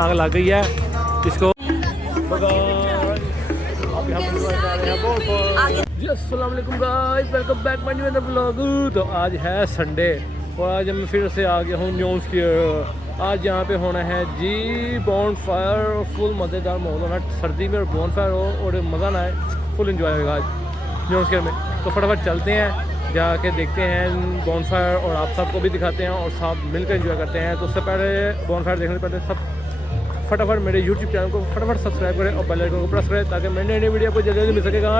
आग लग गई है इसको। अस्सलाम वालेकुम guys, welcome back my new another vlog. तो आज है संडे और आज मैं फिर से आ गया हूँ न्यूज़ की। आज यहाँ पे होना है जी बॉन फायर। फुल मज़ेदार माहौल होना, सर्दी में बॉन फायर हो और मज़ा ना आए, फुल इंजॉय होगा आज न्यूज़ के में। तो फटाफट चलते हैं, जाके देखते हैं बॉन फायर और आप सबको भी दिखाते हैं और साथ मिलकर एंजॉय करते हैं। तो उससे पहले बॉन फायर देखने से पहले सब फटाफट मेरे YouTube चैनल को फटाफट सब्सक्राइब करें और बेल आइकन को प्रेस करें ताकि मैंने नई वीडियो को जल्दी मिल सकेगा।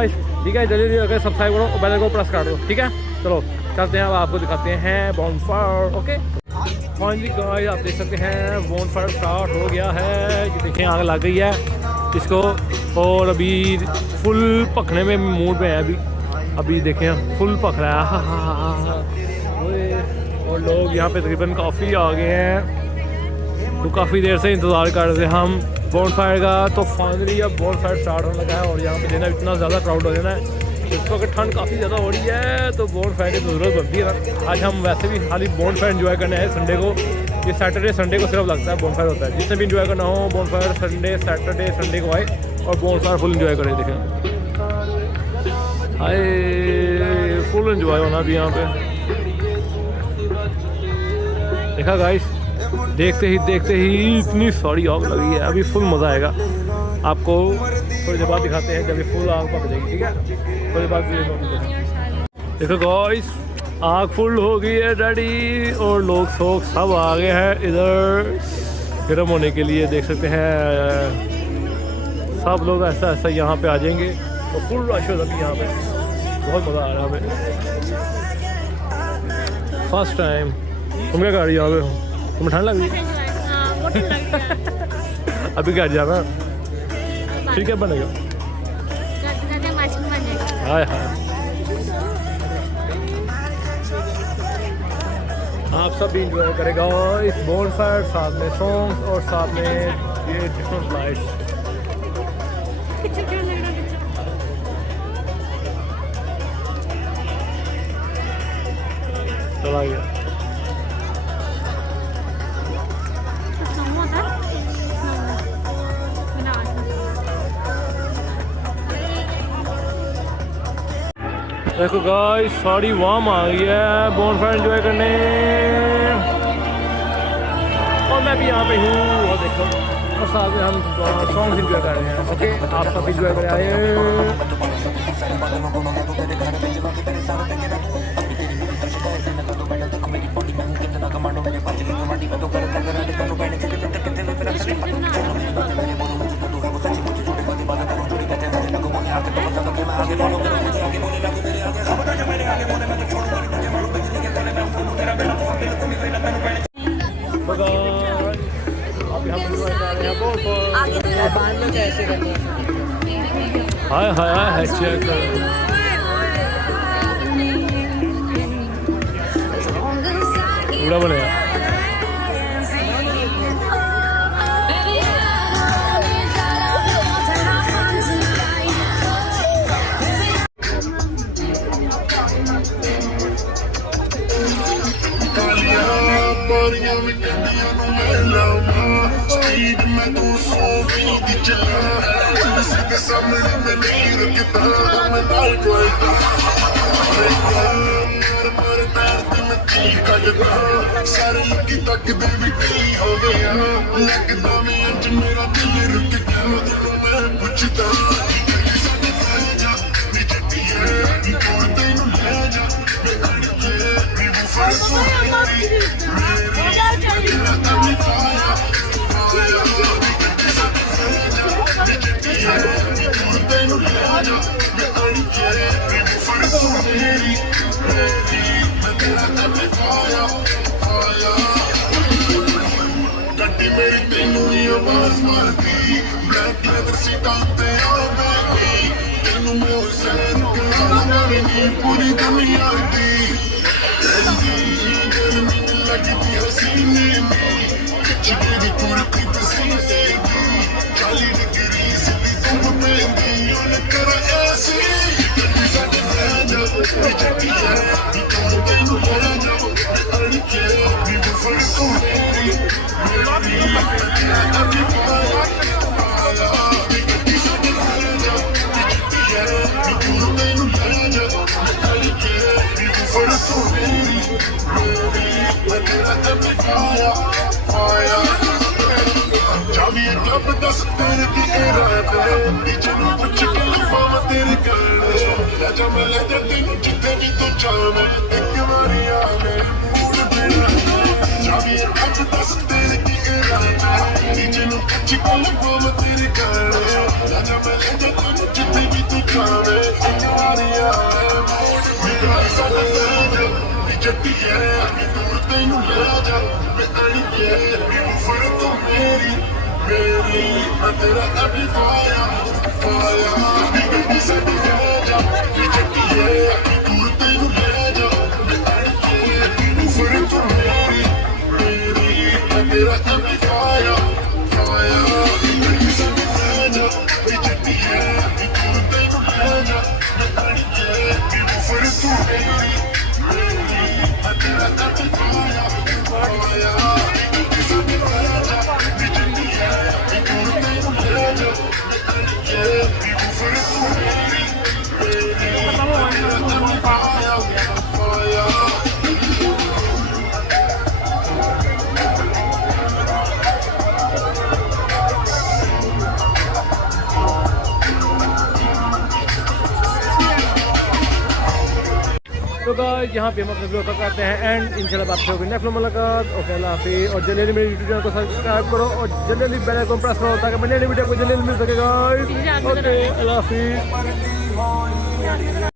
ठीक है, जल्दी अगर सब्सक्राइब करो और बेल आइकन को प्रेस कर दो। ठीक है, चलो चलते हैं, अब आपको दिखाते हैं बॉन फायर। ओके फाइनली गाइस, आप देख सकते हैं बॉन फायर स्टार्ट हो गया है। ये देखें आग लग गई है इसको और अभी फुल पकने में मूड में है। अभी देखें फुल पक रहा है और लोग यहाँ पे तकरीबन काफ़ी आ गए हैं। तो काफ़ी देर से इंतज़ार कर रहे थे हम बॉन फायर का। तो फाइनली अब बॉन फायर स्टार्ट होने लगा है और यहाँ पे देना इतना ज़्यादा क्राउड हो जाना है। इस वक्त ठंड काफ़ी ज़्यादा हो रही है तो बॉन फायर की ज़रूरत बनती है ना। आज हम वैसे भी खाली बॉन फायर इन्जॉय करने आए संडे को। ये सैटरडे संडे को सिर्फ लगता है बॉन फायर होता है। जिसने भी इन्जॉय करना हो बॉन फायर संडे सैटरडे संडे को आए और बॉन फायर फुल इन्जॉय करें। देखें आए फुल इन्जॉय होना अभी यहाँ पे। देखा गाइस, देखते ही इतनी सारी आग लगी है। अभी फुल मज़ा आएगा आपको, थोड़ी देर बाद दिखाते हैं जब ये फुल आग पक जाएगी। ठीक है, थोड़ी देर बाद देखो गाइस, आग फुल हो गई है डैडी और लोग सब आ गए हैं इधर गर्म होने के लिए। देख सकते हैं सब लोग ऐसा ऐसा यहाँ पे आ जाएंगे और फुल रश हो जाएगी यहाँ पे। बहुत मज़ा आ रहा है हमें, फर्स्ट टाइम। तुम क्या कर रही हो यहाँ पे? तुम्हें ठंड लग रही है? अभी घर जाना ठीक है, बनेगा। हाय हाय, आप सब भी इंजॉय करेगा इस बॉन फायर, साथ में सॉन्ग्स और साथ में ये डिफरेंट लाइट्स। चला गया। देखो गाइस, सारी वाम आ गई है बॉन फायर एंजॉय करने और मैं भी यहाँ पे हूँ और देखो और साथ में हम सॉन्ग एंजॉय कर रहे हैं। ओके, आप सब एंजॉय कर रहे हैं। हाय हाय हाय, चेक पूरा बनेगा। सामने में नहीं रुकता मैं नाइट राइडर सारे लगी तक दे भी कहीं हो गया लगता मैं अज मेरा दिल रुक गया। मैं पूछता मेरी तेनू ही आवाज मारती ब्लैक लेदर सीटां ते आवेगी तेनू मैं उसे रुकना पूरी दुनिया दी गर्मी लगती हसीने में खिच मेरी पूरी पसीने दी 40 डिग्री सीधी धूप में दी उन कर ऐसी कभी साथ जा जटी है निकाल तेनू ले जा अड़ के भी फर्क मेरी I'm fire. Jami club das tere ki irade, DJ nu puch ke lifama tere gane. Raja main le tenu jithe bhi tu jaane, ek wari aale mood bina. Jami club das tere ki irade, DJ nu puch ke lifama tere gane. Raja main le tenu jithe bhi tu jaane, ek wari aale mood bina. Sada tenu jatti hai, ami dur tenu le ja, main aani hai, for tu meri. मैं तेरा अभी पाया पाया बिगड़ी साडी रह जा बिजती है अभी दूर तेनू ले जा मैं आई के ऊपर तू मेरी मैं तेरा अभी पाया पाया बिगड़ी साडी रह जा बिजती है अभी दूर तेनू ले जा मैं आई के ऊपर तू मेरी मैं तेरा अभी पाया पाया बिगड़ी साडी रह जा बिजती है तो गाइस यहाँ पे हम अपने वीडियो का करते हैं एंड इंशाल्लाह बात होगी नेक्स्ट मुलाकात। ओके अल्लाह हाफिज़ और जल्दी मेरे यूट्यूब चैनल को सब्सक्राइब करो और जल्दी बेल आइकन प्रेस करो ताकि मैं नई वीडियो को जल्दी मिल सके गाइस। ओके अल्लाह हाफिज़।